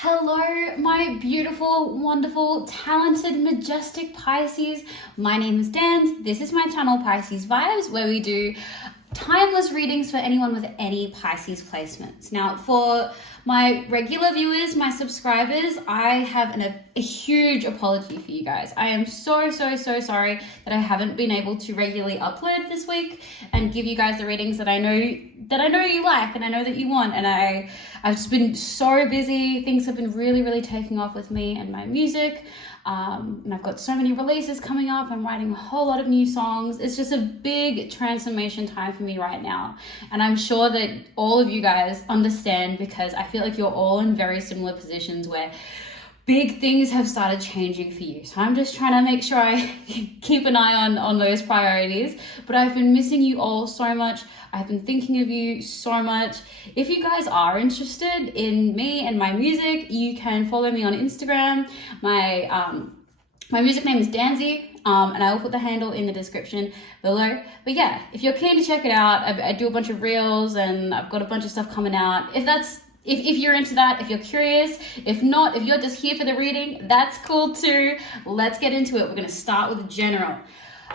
Hello, my beautiful, wonderful, talented, majestic Pisces. My name is Dan. This is my channel, Pisces Vibes, where we do timeless readings for anyone with any Pisces placements. Now, for my regular viewers, my subscribers, I have a huge apology for you guys. I am so sorry that I haven't been able to regularly upload this week and give you guys the readings that I know you like and I know that you want. And I've just been so busy. Things have been really taking off with me and my music. And I've got so many releases coming up. I'm writing a whole lot of new songs. It's just a big transformation time for me right now. And I'm sure that all of you guys understand, because I feel like you're all in very similar positions where big things have started changing for you. So I'm just trying to make sure I keep an eye on those priorities. But I've been missing you all so much. I've been thinking of you so much. If you guys are interested in me and my music, you can follow me on Instagram. My music name is Danzy, and I will put the handle in the description below. But yeah, if you're keen to check it out, I do a bunch of reels and I've got a bunch of stuff coming out. If you're into that, if you're curious, if not, if you're just here for the reading, that's cool too. Let's get into it. We're gonna start with general.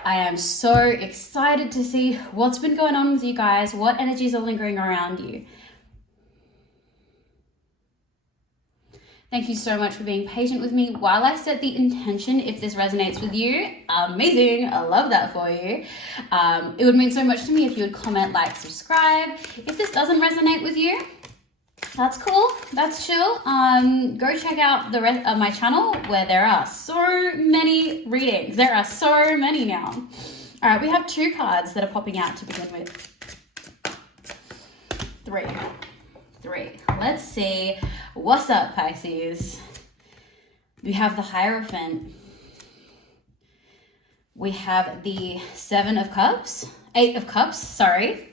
I am so excited to see what's been going on with you guys, what energies are lingering around you. Thank you so much for being patient with me while I set the intention. If this resonates with you, amazing. I love that for you. It would mean so much to me if you would comment, like, subscribe. If this doesn't resonate with you, that's cool, that's chill. Go check out the rest of my channel where there are so many readings. There are so many now. All right, we have 2 cards that are popping out to begin with. 3. Let's see. What's up, Pisces? We have the Hierophant. We have the 8 of Cups, sorry.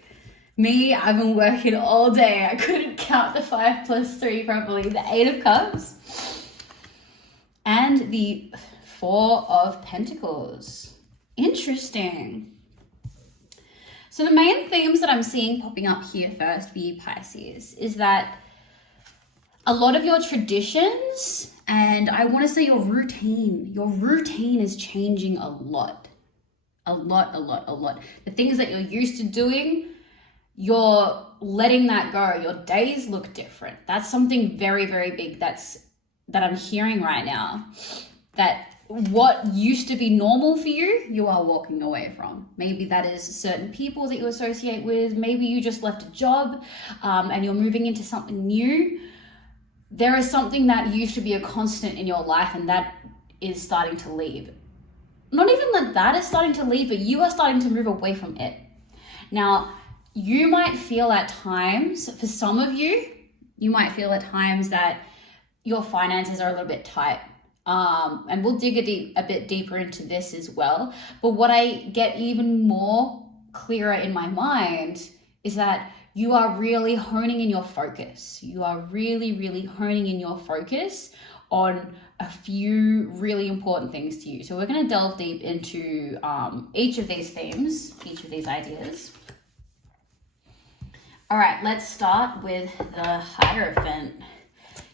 Me, I've been working all day. I couldn't count the 5 plus 3 properly. The 8 of Cups. And the 4 of Pentacles. Interesting. So the main themes that I'm seeing popping up here first for you, Pisces, is that a lot of your traditions, and I want to say your routine is changing a lot. A lot. The things that you're used to doing, you're letting that go. Your days look different. That's something very big that I'm hearing right now. That what used to be normal for you, you are walking away from. Maybe that is certain people that you associate with. Maybe you just left a job and you're moving into something new. There is something that used to be a constant in your life and that is starting to leave. Not even that is starting to leave, but you are starting to move away from it. Now, you might feel at times, for some of you, that your finances are a little bit tight. And we'll dig a bit deeper into this as well. But what I get even more clearer in my mind is that you are really honing in your focus. You are really honing in your focus on a few really important things to you. So we're going to delve deep into each of these themes, each of these ideas. All right, let's start with the Hierophant.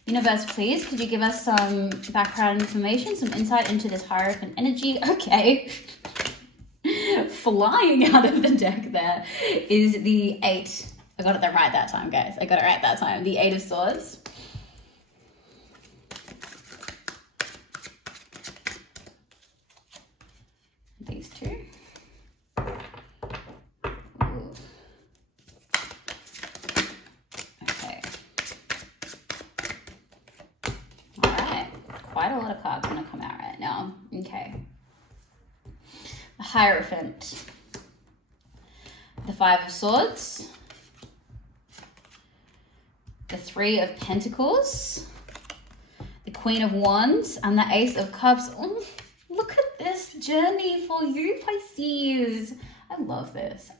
Universe, please, could you give us some background information, some insight into this Hierophant energy? Okay. Flying out of the deck there is the 8. I got it right that time, guys. The 8 of Swords. These 2. Ooh. Okay. All right. Quite a lot of cards going to come out right now. Okay. The Hierophant. The 5 of Swords. The 3 of Pentacles, the Queen of Wands, and the Ace of Cups. Oh, look at this journey for you, Pisces. I love this.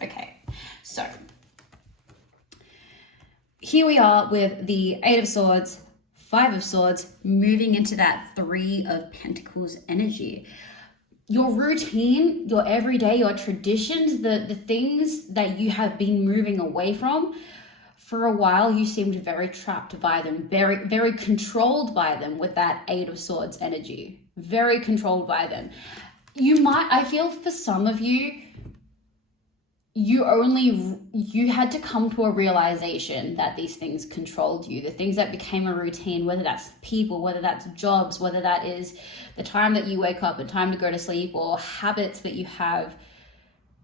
Okay, so here we are with the 8 of Swords, 5 of Swords, moving into that 3 of Pentacles energy. Your routine, your everyday, your traditions, the things that you have been moving away from for a while you seemed very trapped by them, very, very controlled by them with that Eight of Swords energy, very controlled by them. I feel for some of you, you had to come to a realization that these things controlled you, the things that became a routine, whether that's people, whether that's jobs, whether that is the time that you wake up and time to go to sleep, or habits that you have.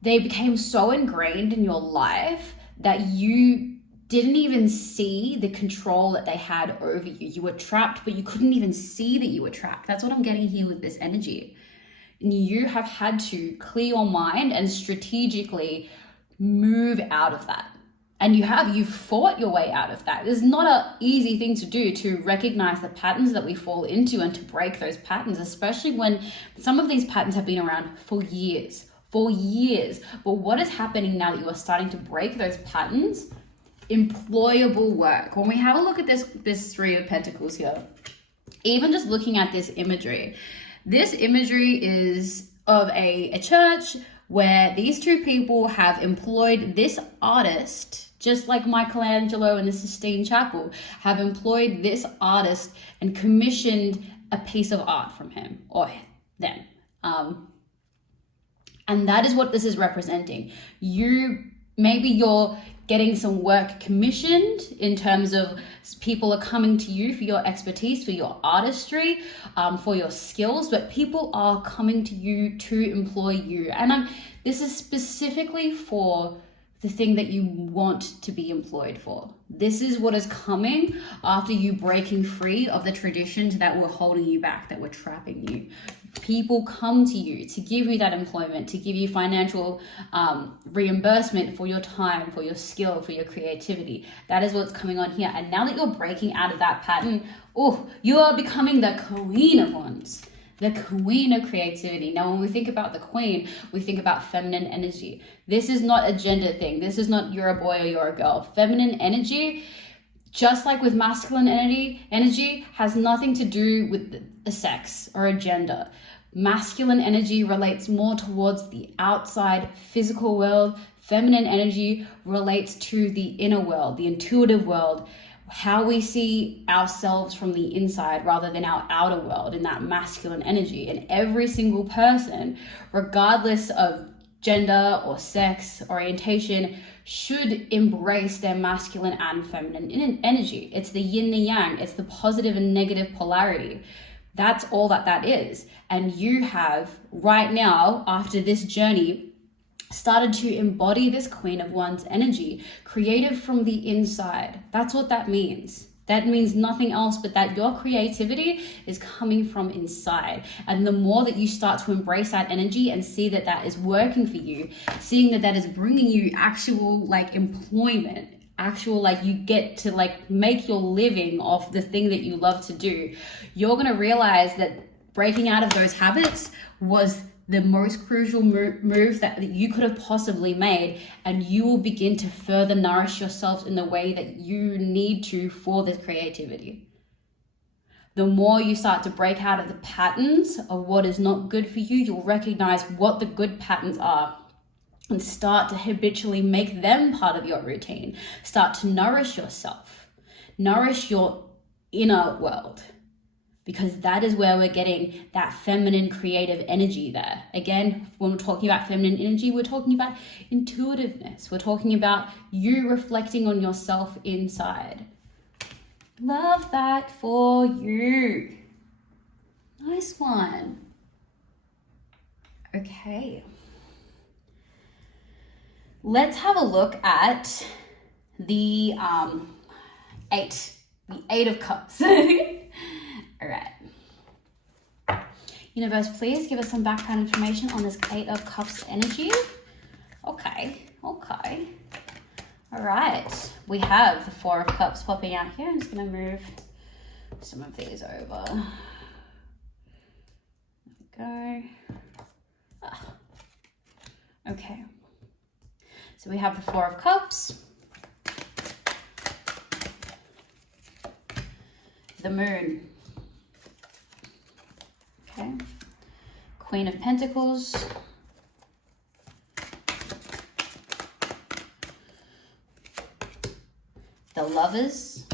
They became so ingrained in your life that you didn't even see the control that they had over you. You were trapped, but you couldn't even see that you were trapped. That's what I'm getting here with this energy. And you have had to clear your mind and strategically move out of that. And you've fought your way out of that. It's not an easy thing to do, to recognize the patterns that we fall into and to break those patterns, especially when some of these patterns have been around for years. But what is happening now that you are starting to break those patterns? Employable work. When we have a look at this Three of Pentacles here, even just looking at this imagery is of a church where these two people have employed this artist, just like Michelangelo in the Sistine Chapel, have employed this artist and commissioned a piece of art from him or them. And that is what this is representing. Maybe you're getting some work commissioned in terms of people are coming to you for your expertise, for your artistry, for your skills, but people are coming to you to employ you. And this is specifically for the thing that you want to be employed for. This is what is coming after you breaking free of the traditions that were holding you back, that were trapping you. People come to you to give you that employment, to give you financial reimbursement for your time, for your skill, for your creativity. That is what's coming on here. And now that you're breaking out of that pattern, you are becoming the Queen of Wands, the Queen of creativity. Now, when we think about the Queen, we think about feminine energy. This is not a gender thing. This is not you're a boy or you're a girl. Feminine energy, just like with masculine energy has nothing to do with a sex or a gender. Masculine energy relates more towards the outside physical world. Feminine energy relates to the inner world, the intuitive world, how we see ourselves from the inside rather than our outer world in that masculine energy. And every single person, regardless of gender or sex orientation, should embrace their masculine and feminine energy. It's the yin and yang. It's the positive and negative polarity. That's all that is. And you have right now, after this journey, started to embody this Queen of Wands energy, creative from the inside. That's what that means. That means nothing else but that your creativity is coming from inside. And the more that you start to embrace that energy and see that that is working for you, seeing that that is bringing you actual employment, you get to make your living off the thing that you love to do, you're going to realize that breaking out of those habits was the most crucial move that you could have possibly made, and you will begin to further nourish yourself in the way that you need to for this creativity. The more you start to break out of the patterns of what is not good for you, you'll recognize what the good patterns are and start to habitually make them part of your routine. Start to nourish yourself, nourish your inner world, because that is where we're getting that feminine creative energy there. Again, when we're talking about feminine energy, we're talking about intuitiveness. We're talking about you reflecting on yourself inside. Love that for you. Nice one. Okay. Let's have a look at the Eight of Cups. All right. Universe, please give us some background information on this Eight of Cups energy. Okay. All right. We have the Four of Cups popping out here. I'm just going to move some of these over. There we go. Okay. So we have the Four of Cups, the Moon, okay, Queen of Pentacles, Lovers.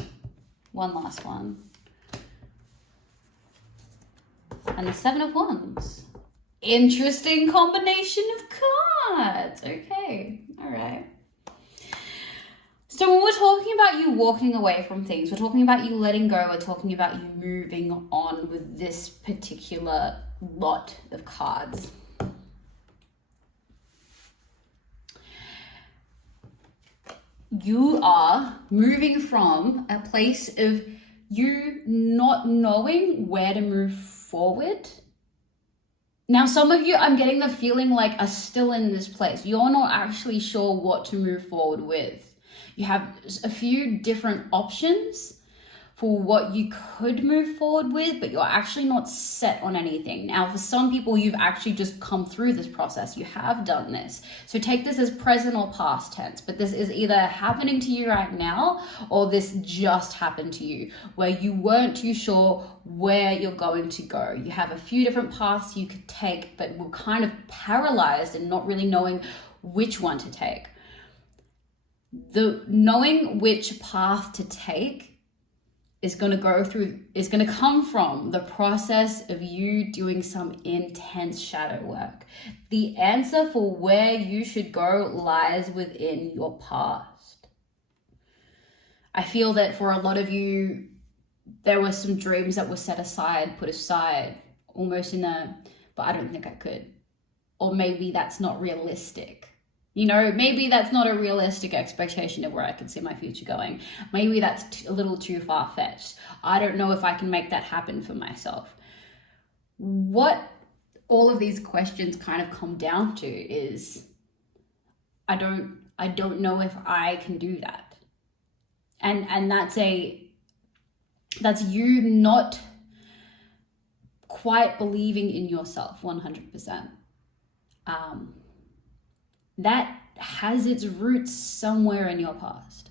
One last one. And the Seven of Wands. Interesting combination of cards. Okay, all right. So when we're talking about you walking away from things, we're talking about you letting go, we're talking about you moving on with this particular lot of cards. You are moving from a place of you not knowing where to move forward. Now, some of you, I'm getting the feeling like, are still in this place. You're not actually sure what to move forward with. You have a few different options for what you could move forward with, but you're actually not set on anything. Now, for some people, you've actually just come through this process. You have done this. So take this as present or past tense, but this is either happening to you right now or this just happened to you where you weren't too sure where you're going to go. You have a few different paths you could take, but were kind of paralyzed and not really knowing which one to take. The knowing which path to take is going to come from the process of you doing some intense shadow work. The answer for where you should go lies within your past. I feel that for a lot of you, there were some dreams that were set aside, put aside, almost but I don't think I could. Or maybe that's not realistic. You know, maybe that's not a realistic expectation of where I could see my future going. Maybe that's a little too far-fetched. I don't know if I can make that happen for myself. What all of these questions kind of come down to is, I don't know if I can do that. And that's you not quite believing in yourself 100%. That has its roots somewhere in your past.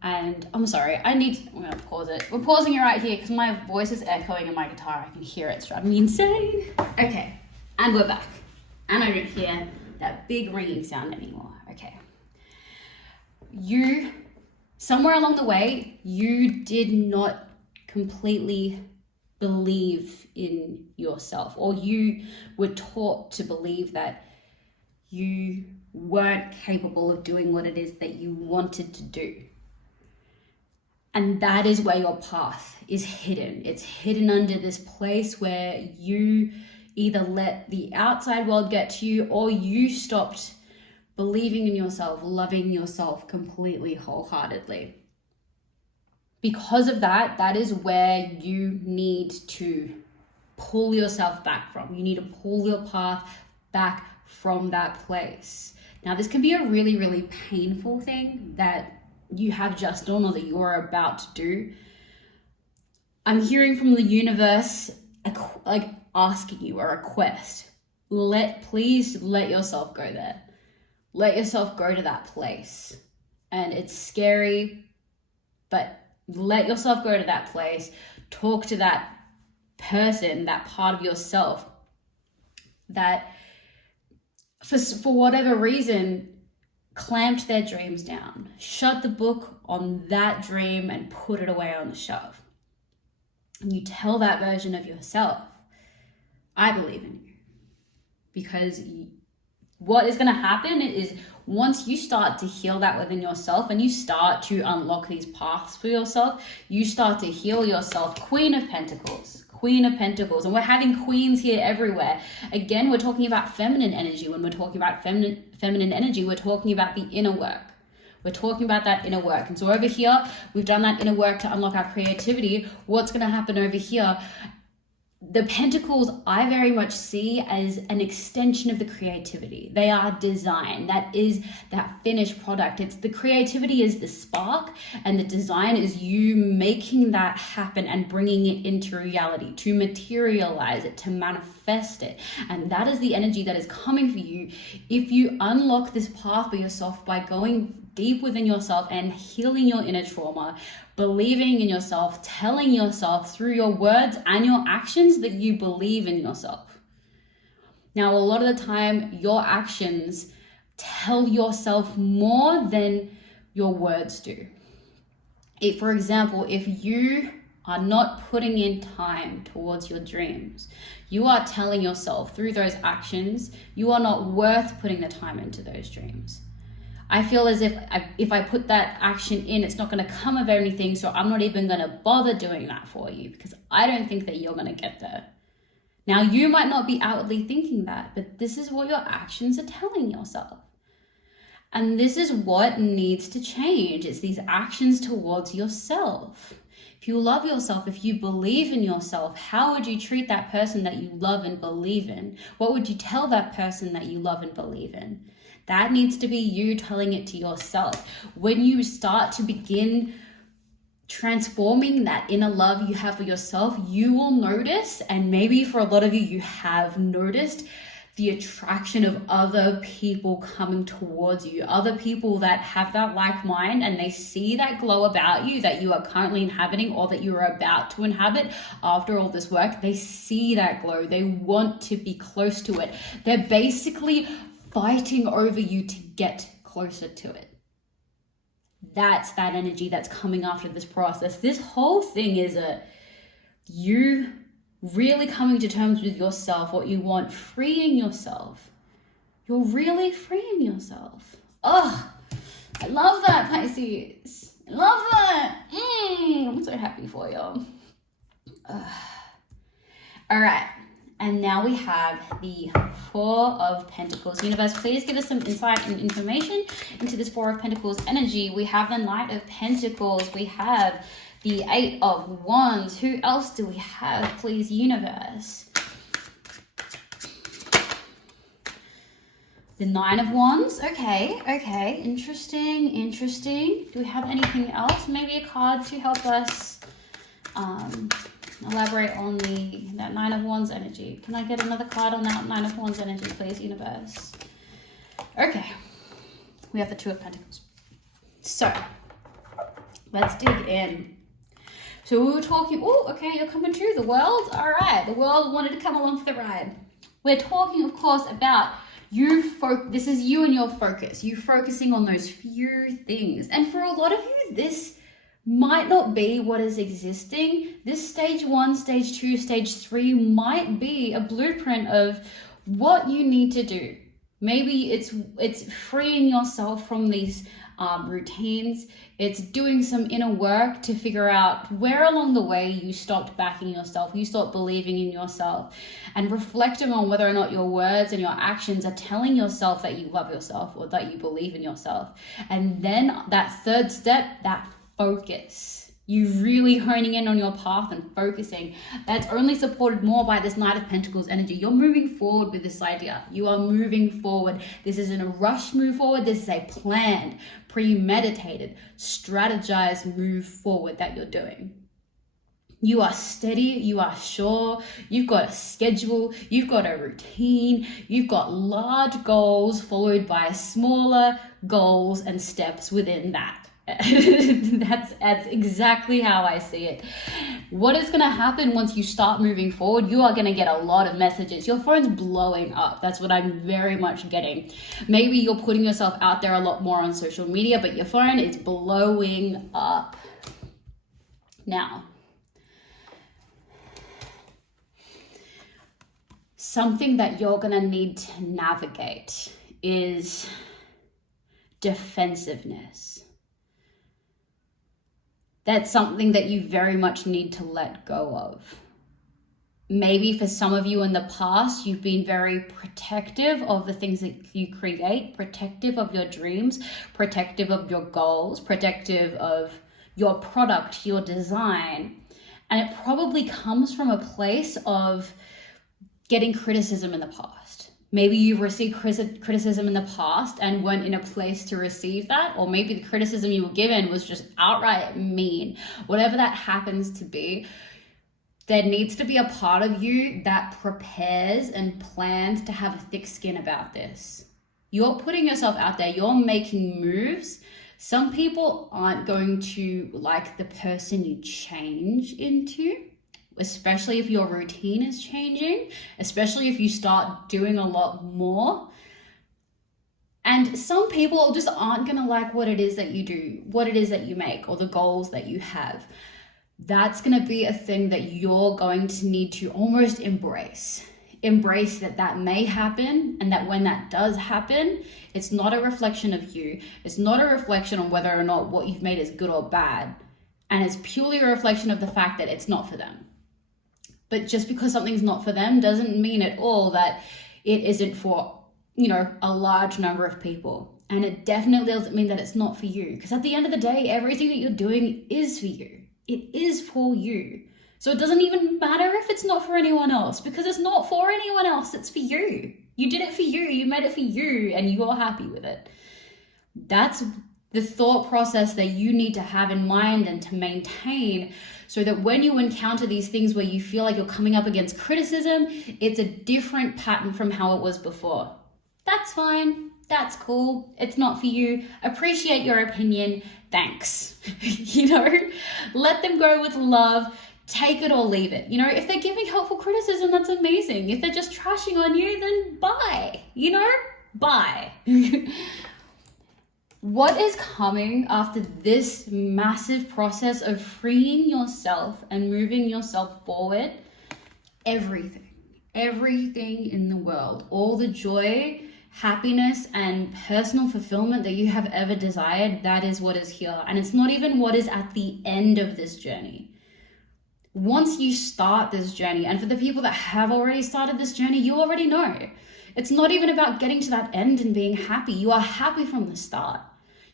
And I'm sorry, I'm gonna pause it. We're pausing it right here because my voice is echoing in my guitar. I can hear it, it's driving me insane. Okay, and we're back. And I don't hear that big ringing sound anymore. Okay. Somewhere along the way, you did not completely believe in yourself, or you were taught to believe that you weren't capable of doing what it is that you wanted to do. And that is where your path is hidden. It's hidden under this place where you either let the outside world get to you, or you stopped believing in yourself, loving yourself completely, wholeheartedly. Because of that, that is where you need to pull yourself back from. You need to pull your path back from that place. Now, this can be a really, really painful thing that you have just done or that you're about to do. I'm hearing from the universe, like asking you a request. Please let yourself go there. Let yourself go to that place. And it's scary, but let yourself go to that place. Talk to that person, that part of yourself that for whatever reason clamped their dreams down. Shut the book on that dream and put it away on the shelf. And you tell that version of yourself, I believe in you. Because what is going to happen is once you start to heal that within yourself and you start to unlock these paths for yourself, you start to heal yourself. Queen of Pentacles. And we're having queens here everywhere. Again, we're talking about feminine energy. When we're talking about feminine energy, we're talking about the inner work. We're talking about that inner work. And so over here, we've done that inner work to unlock our creativity. What's going to happen over here? The pentacles I very much see as an extension of the creativity. They are design. That is that finished product. It's the creativity is the spark, and the design is you making that happen and bringing it into reality, to materialize it, to manifest it. And that is the energy that is coming for you if you unlock this path for yourself by going deep within yourself and healing your inner trauma, believing in yourself, telling yourself through your words and your actions that you believe in yourself. Now, a lot of the time, your actions tell yourself more than your words do. For example, if you are not putting in time towards your dreams, you are telling yourself through those actions, you are not worth putting the time into those dreams. I feel as if I put that action in, it's not going to come of anything, so I'm not even going to bother doing that for you because I don't think that you're going to get there. Now, you might not be outwardly thinking that, but this is what your actions are telling yourself. And this is what needs to change. It's these actions towards yourself. If you love yourself, if you believe in yourself, how would you treat that person that you love and believe in? What would you tell that person that you love and believe in? That needs to be you telling it to yourself. When you start to begin transforming that inner love you have for yourself, you will notice, and maybe for a lot of you, you have noticed the attraction of other people coming towards you, other people that have that like mind and they see that glow about you that you are currently inhabiting or that you are about to inhabit after all this work. They see that glow. They want to be close to it. They're basically fighting over you to get closer to it. That's that energy that's coming after this process. This whole thing is you really coming to terms with yourself, what you want, freeing yourself. You're really freeing yourself. Oh, I love that, Pisces. I love that. I'm so happy for you. All right. And now we have the Four of Pentacles. Universe, please give us some insight and information into this Four of Pentacles energy. We have the Knight of Pentacles. We have the Eight of Wands. Who else do we have, please, universe? The Nine of Wands. Okay. Interesting. Do we have anything else? Maybe a card to help us elaborate on that Nine of Wands energy. Can I get another card on that Nine of Wands energy, please, universe? Okay. We have the Two of Pentacles. So, let's dig in. So we were talking, you're coming true, the world. All right, the world wanted to come along for the ride. We're talking, of course, about this is you and your focus. You focusing on those few things. And for a lot of you, this might not be what is existing. This stage 1, stage 2, stage 3 might be a blueprint of what you need to do. Maybe it's freeing yourself from these routines. It's doing some inner work to figure out where along the way you stopped backing yourself, you stopped believing in yourself, and reflecting on whether or not your words and your actions are telling yourself that you love yourself or that you believe in yourself. And then that third step, that focus. You really honing in on your path and focusing. That's only supported more by this Knight of Pentacles energy. You're moving forward with this idea. You are moving forward. This isn't a rush move forward. This is a planned, premeditated, strategized move forward that you're doing. You are steady, you are sure, you've got a schedule, you've got a routine, you've got large goals followed by smaller goals and steps within that. That's exactly how I see it. What is going to happen once you start moving forward? You are going to get a lot of messages. Your phone's blowing up. That's what I'm very much getting. Maybe you're putting yourself out there a lot more on social media, but your phone is blowing up. Now, something that you're going to need to navigate is defensiveness. That's something that you very much need to let go of. Maybe for some of you in the past, you've been very protective of the things that you create, protective of your dreams, protective of your goals, protective of your product, your design. And it probably comes from a place of getting criticism in the past. Maybe you've received criticism in the past and weren't in a place to receive that, or maybe the criticism you were given was just outright mean. Whatever that happens to be, there needs to be a part of you that prepares and plans to have a thick skin about this. You're putting yourself out there, you're making moves. Some people aren't going to like the person you change into, especially if your routine is changing, especially if you start doing a lot more. And some people just aren't going to like what it is that you do, what it is that you make, or the goals that you have. That's going to be a thing that you're going to need to almost embrace. Embrace that may happen, and that when that does happen, it's not a reflection of you. It's not a reflection on whether or not what you've made is good or bad. And it's purely a reflection of the fact that it's not for them. But just because something's not for them doesn't mean at all that it isn't for, a large number of people. And it definitely doesn't mean that it's not for you. Because at the end of the day, everything that you're doing is for you. It is for you. So it doesn't even matter if it's not for anyone else, because it's not for anyone else. It's for you. You did it for you. You made it for you, and you're happy with it. That's the thought process that you need to have in mind and to maintain, so that when you encounter these things where you feel like you're coming up against criticism, it's a different pattern from how it was before. That's fine. That's cool. It's not for you. Appreciate your opinion. Thanks. Let them go with love. Take it or leave it. If they're giving helpful criticism, that's amazing. If they're just trashing on you, then bye. Bye. What is coming after this massive process of freeing yourself and moving yourself forward? Everything in the world, all the joy, happiness, and personal fulfillment that you have ever desired, that is what is here. And it's not even what is at the end of this journey. Once you start this journey, and for the people that have already started this journey, you already know. It's not even about getting to that end and being happy. You are happy from the start.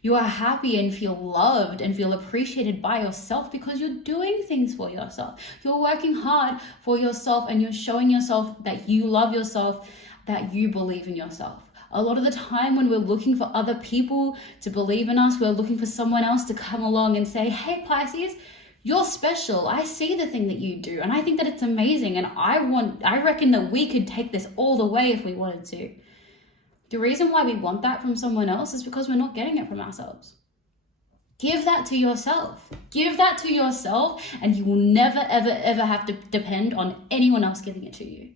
You are happy and feel loved and feel appreciated by yourself because you're doing things for yourself. You're working hard for yourself, and you're showing yourself that you love yourself, that you believe in yourself. A lot of the time when we're looking for other people to believe in us, we're looking for someone else to come along and say, hey, Pisces, you're special. I see the thing that you do, and I think that it's amazing, and I reckon that we could take this all the way if we wanted to. The reason why we want that from someone else is because we're not getting it from ourselves. Give that to yourself. Give that to yourself, and you will never, ever, ever have to depend on anyone else giving it to you.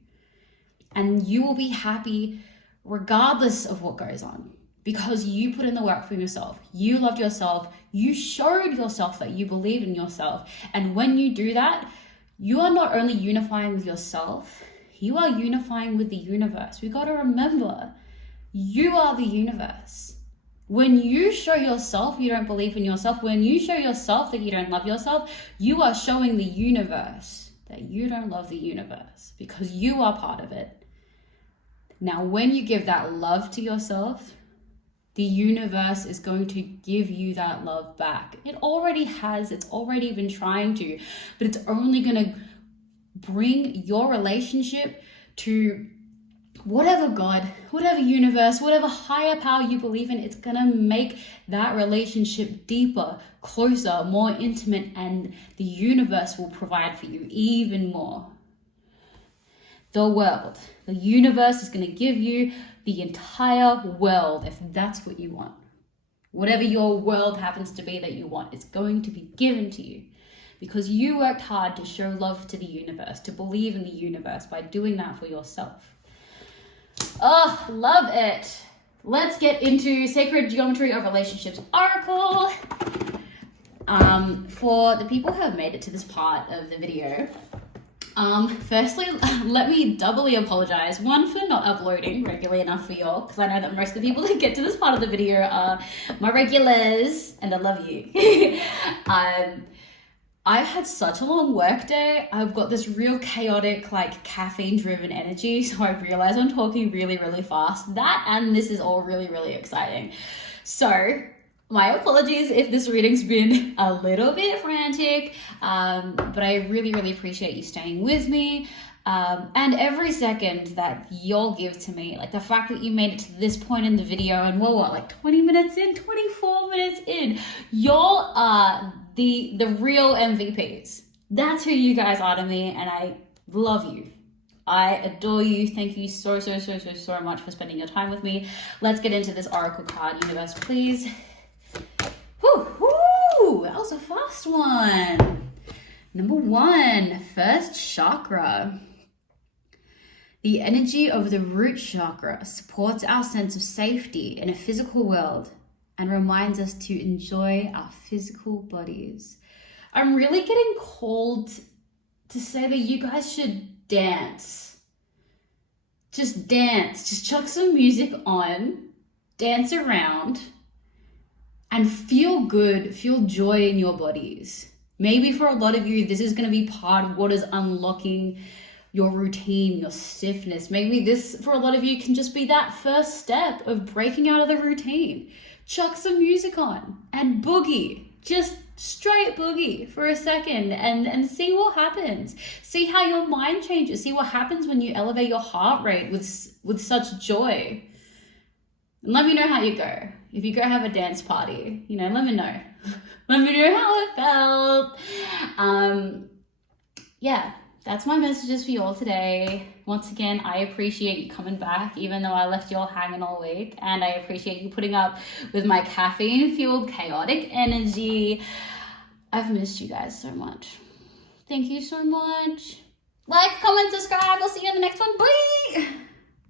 And you will be happy regardless of what goes on, because you put in the work for yourself. You loved yourself. You showed yourself that you believe in yourself. And when you do that, you are not only unifying with yourself, you are unifying with the universe. We got to remember, you are the universe. When you show yourself you don't believe in yourself, when you show yourself that you don't love yourself, you are showing the universe that you don't love the universe, because you are part of it. Now, when you give that love to yourself, the universe is going to give you that love back. It already has. It's already been trying to, but it's only going to bring your relationship to whatever God, whatever universe, whatever higher power you believe in. It's going to make that relationship deeper, closer, more intimate, and the universe will provide for you even more. The world, the universe is going to give you the entire world if that's what you want. Whatever your world happens to be that you want, it's going to be given to you because you worked hard to show love to the universe, to believe in the universe by doing that for yourself. Oh, love it. Let's get into Sacred Geometry of Relationships Oracle. For the people who have made it to this part of the video, firstly, let me doubly apologize. One, for not uploading regularly enough for y'all, because I know that most of the people that get to this part of the video are my regulars, and I love you. I've had such a long work day. I've got this real chaotic, caffeine-driven energy, so I realize I'm talking really, really fast. That and this is all really, really exciting. So, my apologies if this reading's been a little bit frantic, but I really, really appreciate you staying with me. And every second that you'll give to me, the fact that you made it to this point in the video and we're 20 minutes in, 24 minutes in, y'all are the real MVPs. That's who you guys are to me, and I love you. I adore you. Thank you so much for spending your time with me. Let's get into this oracle card. Universe, please. Whoo, that was a fast one. Number 1, first chakra. The energy of the root chakra supports our sense of safety in a physical world and reminds us to enjoy our physical bodies. I'm really getting called to say that you guys should dance. Just dance. Just chuck some music on, dance around, and feel good, feel joy in your bodies. Maybe for a lot of you, this is going to be part of what is unlocking your routine, your stiffness. Maybe this, for a lot of you, can just be that first step of breaking out of the routine. Chuck some music on and boogie. Just straight boogie for a second and see what happens. See how your mind changes. See what happens when you elevate your heart rate with such joy. And let me know how you go. If you go have a dance party, let me know. Let me know how it felt. Yeah. That's my messages for you all today. Once again, I appreciate you coming back, even though I left you all hanging all week. And I appreciate you putting up with my caffeine-fueled chaotic energy. I've missed you guys so much. Thank you so much. Like, comment, subscribe. I'll see you in the next one. Bye!